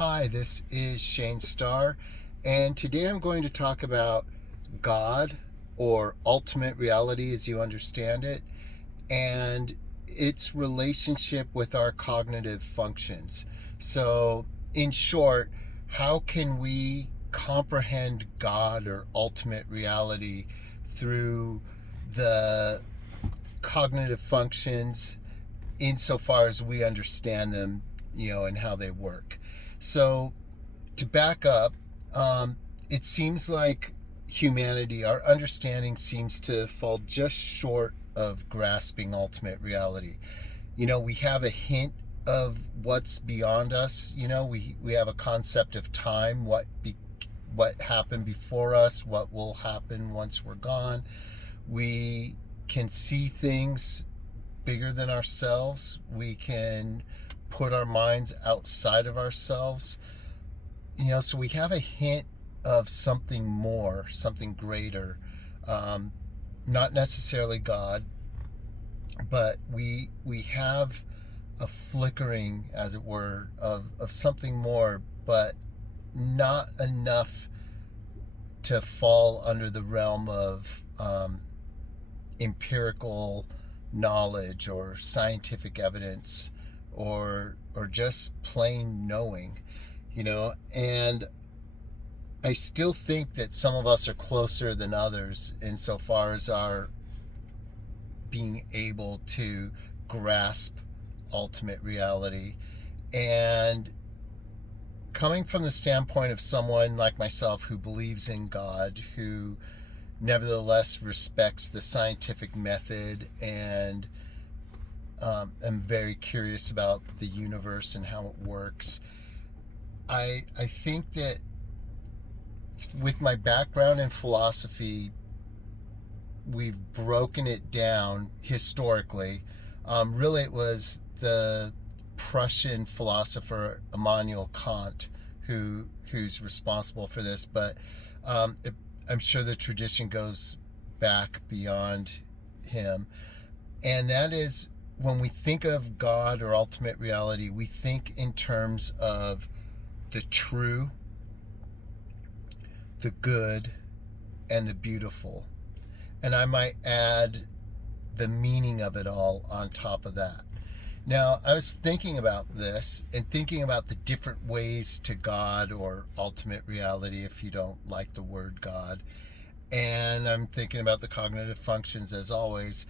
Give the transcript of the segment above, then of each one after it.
Hi, this is Shane Starr, and today I'm going to talk about God or ultimate reality as you understand it and its relationship with our cognitive functions. So, in short, how can we comprehend God or ultimate reality through the cognitive functions insofar as we understand them, and how they work? So, to back up, it seems like humanity, our understanding seems to fall just short of grasping ultimate reality. We have a hint of what's beyond us. We have a concept of time, what happened before us, what will happen once we're gone. We can see things bigger than ourselves. We can put our minds outside of ourselves. So we have a hint of something more, something greater. Not necessarily God, but we have a flickering, as it were, of something more, but not enough to fall under the realm of empirical knowledge or scientific evidence or just plain knowing, and I still think that some of us are closer than others insofar as our being able to grasp ultimate reality. And coming from the standpoint of someone like myself who believes in God, who nevertheless respects the scientific method and am very curious about the universe and how it works, I think that with my background in philosophy, we've broken it down historically. Really, it was the Prussian philosopher Immanuel Kant who's responsible for this, but I'm sure the tradition goes back beyond him. And that is, when we think of God or ultimate reality, we think in terms of the true, the good, and the beautiful. And I might add the meaning of it all on top of that. Now, I was thinking about this and thinking about the different ways to God or ultimate reality, if you don't like the word God. And I'm thinking about the cognitive functions as always.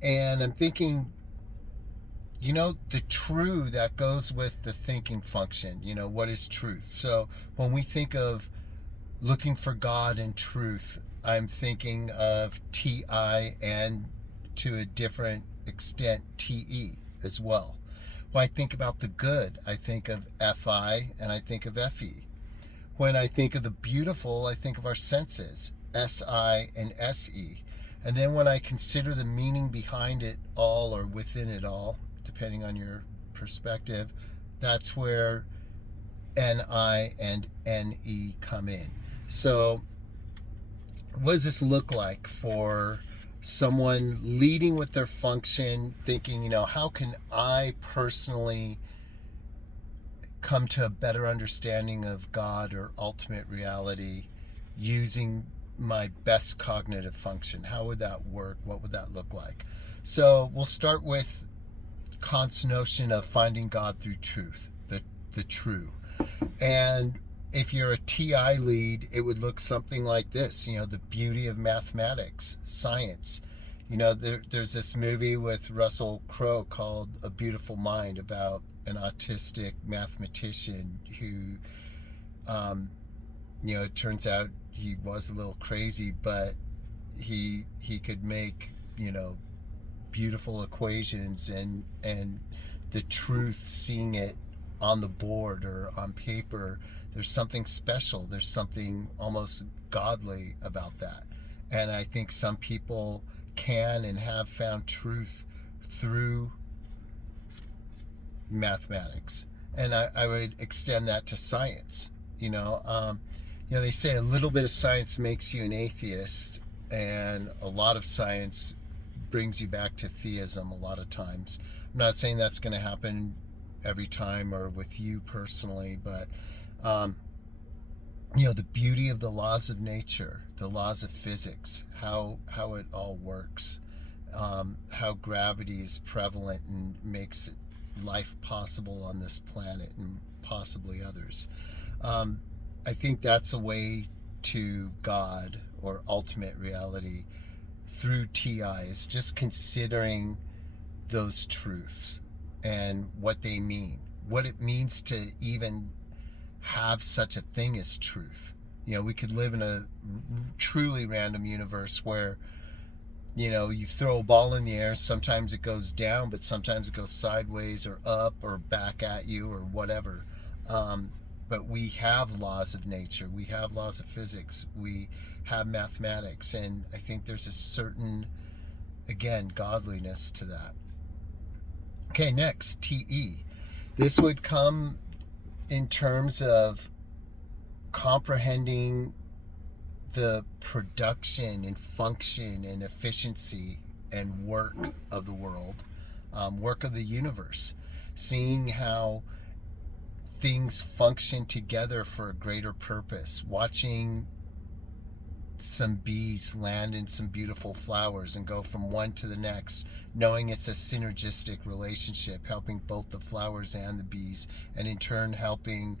And I'm thinking, the true that goes with the thinking function. What is truth? So when we think of looking for God and truth, I'm thinking of TI and to a different extent TE as well. When I think about the good, I think of FI and I think of FE. When I think of the beautiful, I think of our senses, SI and SE. And then when I consider the meaning behind it all or within it all, depending on your perspective, that's where NI and NE come in. So what does this look like for someone leading with their function, thinking, how can I personally come to a better understanding of God or ultimate reality using my best cognitive function? How would that work? What would that look like? So we'll start with Kant's notion of finding God through truth, the true. And if you're a TI lead, it would look something like this, the beauty of mathematics, science. There's this movie with Russell Crowe called A Beautiful Mind about an autistic mathematician who, it turns out he was a little crazy, but he could make, beautiful equations and the truth, seeing it on the board or on paper, there's something special. There's something almost godly about that. And I think some people can and have found truth through mathematics. And I would extend that to science. They say a little bit of science makes you an atheist, and a lot of science brings you back to theism a lot of times. I'm not saying that's going to happen every time or with you personally, but the beauty of the laws of nature, the laws of physics, how it all works, how gravity is prevalent and makes life possible on this planet and possibly others. I think that's a way to God or ultimate reality through TI, is just considering those truths and what they mean, what it means to even have such a thing as truth. We could live in a truly random universe where you throw a ball in the air, sometimes it goes down, but sometimes it goes sideways or up or back at you or whatever. But we have laws of nature, we have laws of physics, we have mathematics, and I think there's a certain, again, godliness to that. Okay, next, TE. This would come in terms of comprehending the production and function and efficiency and work of the world, work of the universe, seeing how things function together for a greater purpose, watching some bees land in some beautiful flowers and go from one to the next, knowing it's a synergistic relationship, helping both the flowers and the bees, and in turn helping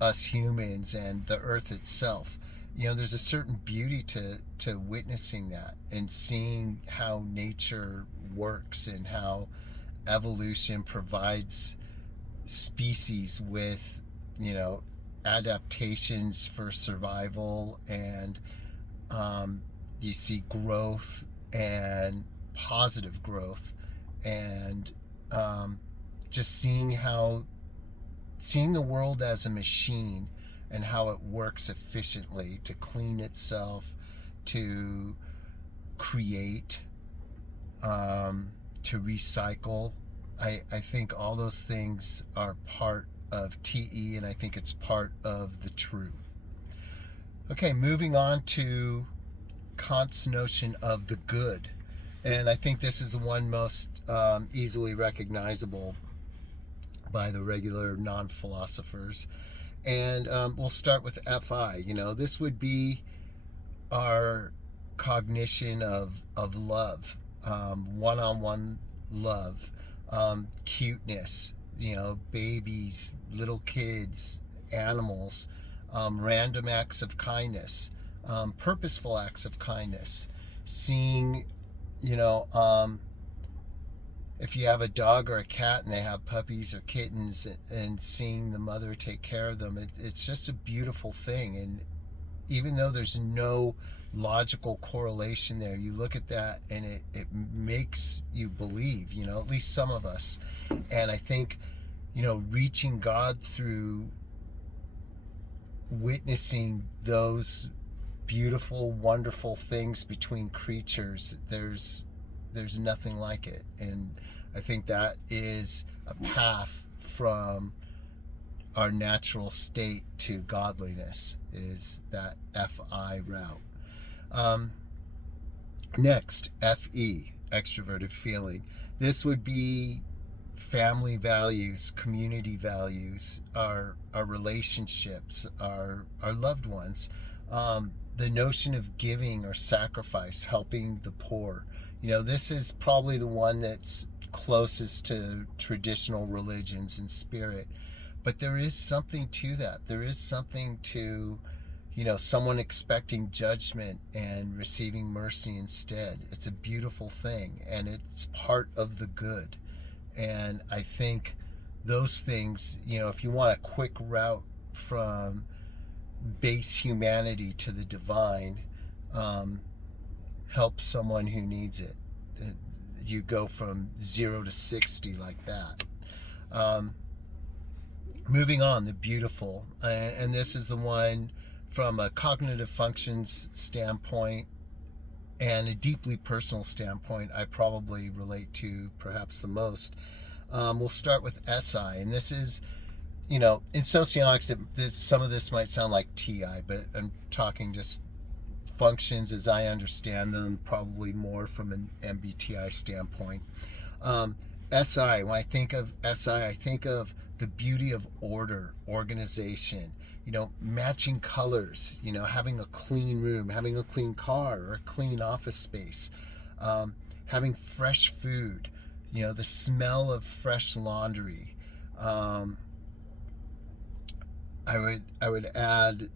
us humans and the earth itself. There's a certain beauty to witnessing that and seeing how nature works and how evolution provides species with adaptations for survival, and you see growth and positive growth, and just seeing the world as a machine and how it works efficiently to clean itself, to create, to recycle. I think all those things are part of TE, and I think it's part of the true. Okay, moving on to Kant's notion of the good. And I think this is the one most easily recognizable by the regular non-philosophers. And we'll start with FI. This would be our cognition of love, one-on-one love, cuteness, babies, little kids, animals, random acts of kindness, purposeful acts of kindness, seeing, if you have a dog or a cat and they have puppies or kittens, and seeing the mother take care of them, it's just a beautiful thing. And even though there's no logical correlation there, you look at that and it makes you believe, at least some of us. And I think, reaching God through witnessing those beautiful, wonderful things between creatures, there's nothing like it. And I think that is a path from our natural state to godliness, is that FI route. Next, FE, extroverted feeling. This would be family values, community values, our relationships, our loved ones, the notion of giving or sacrifice, helping the poor. This is probably the one that's closest to traditional religions and spirit, but there is something to that. There is something to, someone expecting judgment and receiving mercy instead. It's a beautiful thing, and it's part of the good. And I think those things, if you want a quick route from base humanity to the divine, help someone who needs it. You go from 0 to 60 like that. Moving on, the beautiful. And this is the one from a cognitive functions standpoint and a deeply personal standpoint I probably relate to perhaps the most. We'll start with SI. And this is, in sociologics, some of this might sound like TI, but I'm talking just functions as I understand them, probably more from an MBTI standpoint. SI, when I think of SI, I think of the beauty of order, organization, matching colors, having a clean room, having a clean car or a clean office space, having fresh food, the smell of fresh laundry. I would add,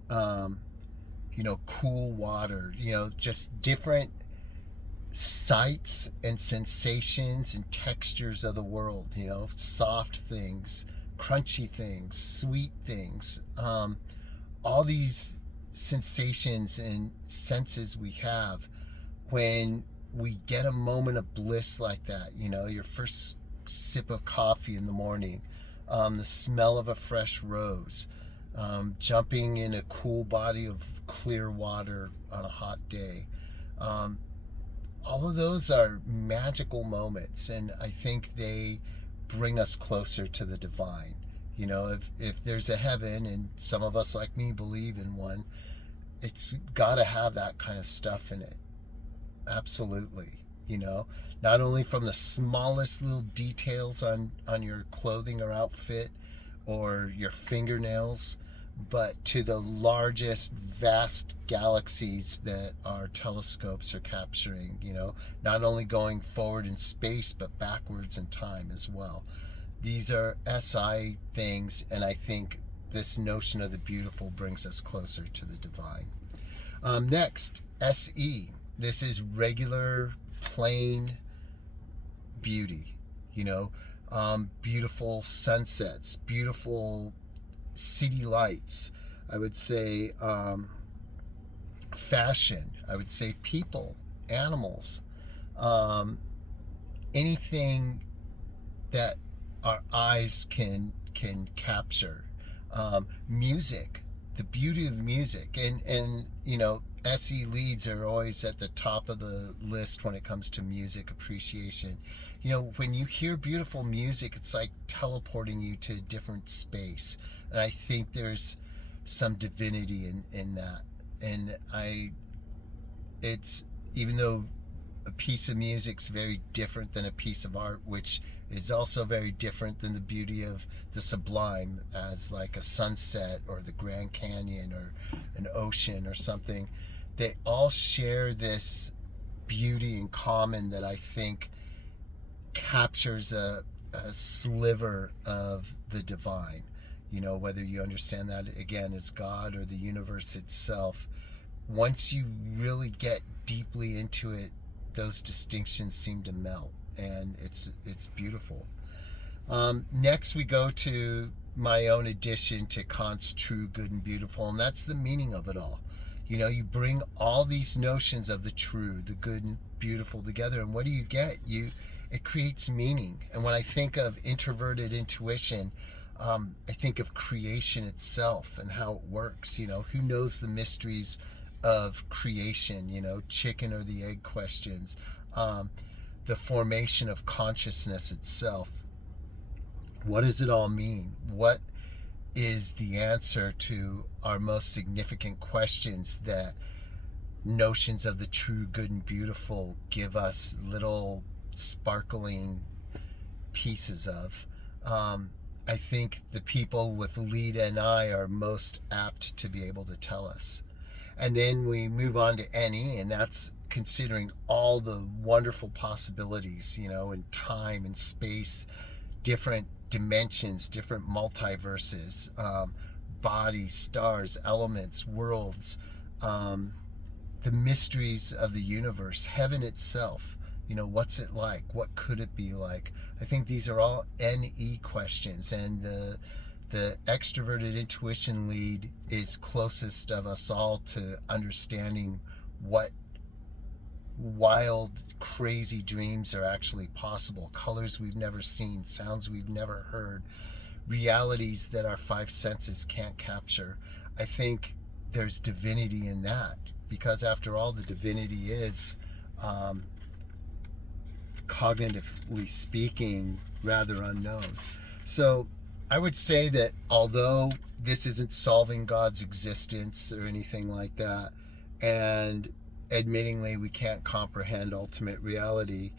cool water, just different sights and sensations and textures of the world, soft things, crunchy things, sweet things, all these sensations and senses we have when we get a moment of bliss like that, your first sip of coffee in the morning, the smell of a fresh rose, jumping in a cool body of clear water on a hot day. All of those are magical moments, and I think they bring us closer to the divine. If there's a heaven, and some of us like me believe in one, it's got to have that kind of stuff in it. Absolutely. Not only from the smallest little details on your clothing or outfit or your fingernails, but to the largest vast galaxies that our telescopes are capturing, not only going forward in space but backwards in time as well. These are SI things, and I think this notion of the beautiful brings us closer to the divine. Next, SE. This is regular, plain beauty, beautiful sunsets, beautiful city lights. I would say fashion. I would say people, animals, anything that our eyes can capture. Music, the beauty of music, and SE leads are always at the top of the list when it comes to music appreciation. When you hear beautiful music, it's like teleporting you to a different space. And I think there's some divinity in that. And it's, even though a piece of music's very different than a piece of art, which is also very different than the beauty of the sublime, as like a sunset or the Grand Canyon or an ocean or something, they all share this beauty in common that I think captures a sliver of the divine. Whether you understand that again as God or the universe itself, once you really get deeply into it, those distinctions seem to melt, and it's beautiful. Next, we go to my own addition to Kant's true, good, and beautiful, and that's the meaning of it all. You bring all these notions of the true, the good, and beautiful together, and what do you get? It creates meaning. And when I think of introverted intuition, I think of creation itself and how it works. Who knows the mysteries of creation? Chicken or the egg questions, the formation of consciousness itself. What does it all mean? What is the answer to our most significant questions that notions of the true, good, and beautiful give us little sparkling pieces of? I think the people with lead NI are most apt to be able to tell us. And then we move on to NE, and that's considering all the wonderful possibilities, in time and space, different dimensions, different multiverses, bodies, stars, elements, worlds, the mysteries of the universe, heaven itself. What's it like? What could it be like? I think these are all NE questions, and the extroverted intuition lead is closest of us all to understanding what wild, crazy dreams are actually possible, colors we've never seen, sounds we've never heard, realities that our five senses can't capture. I think there's divinity in that, because after all, the divinity is, cognitively speaking, rather unknown. So I would say that although this isn't solving God's existence or anything like that, and admittingly we can't comprehend ultimate reality,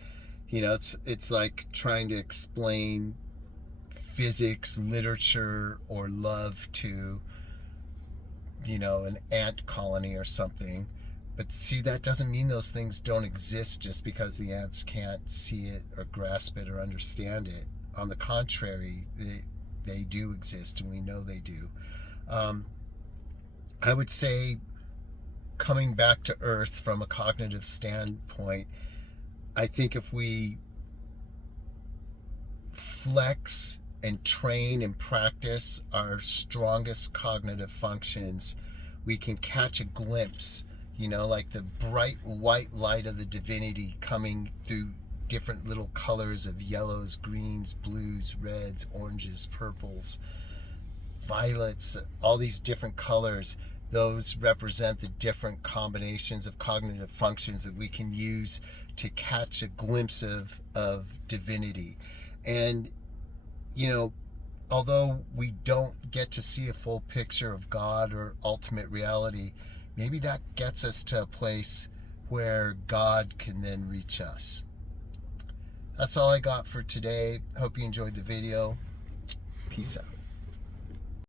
You know, it's like trying to explain physics, literature, or love to, you know, an ant colony or something. But see, that doesn't mean those things don't exist just because the ants can't see it or grasp it or understand it. On the contrary, they do exist, and we know they do. I would say, coming back to Earth from a cognitive standpoint, I think if we flex and train and practice our strongest cognitive functions, we can catch a glimpse, you know, like the bright white light of the divinity coming through different little colors of yellows, greens, blues, reds, oranges, purples, violets, all these different colors. Those represent the different combinations of cognitive functions that we can use to catch a glimpse of divinity. And, you know, although we don't get to see a full picture of God or ultimate reality, maybe that gets us to a place where God can then reach us. That's all I got for today. Hope you enjoyed the video. Peace out.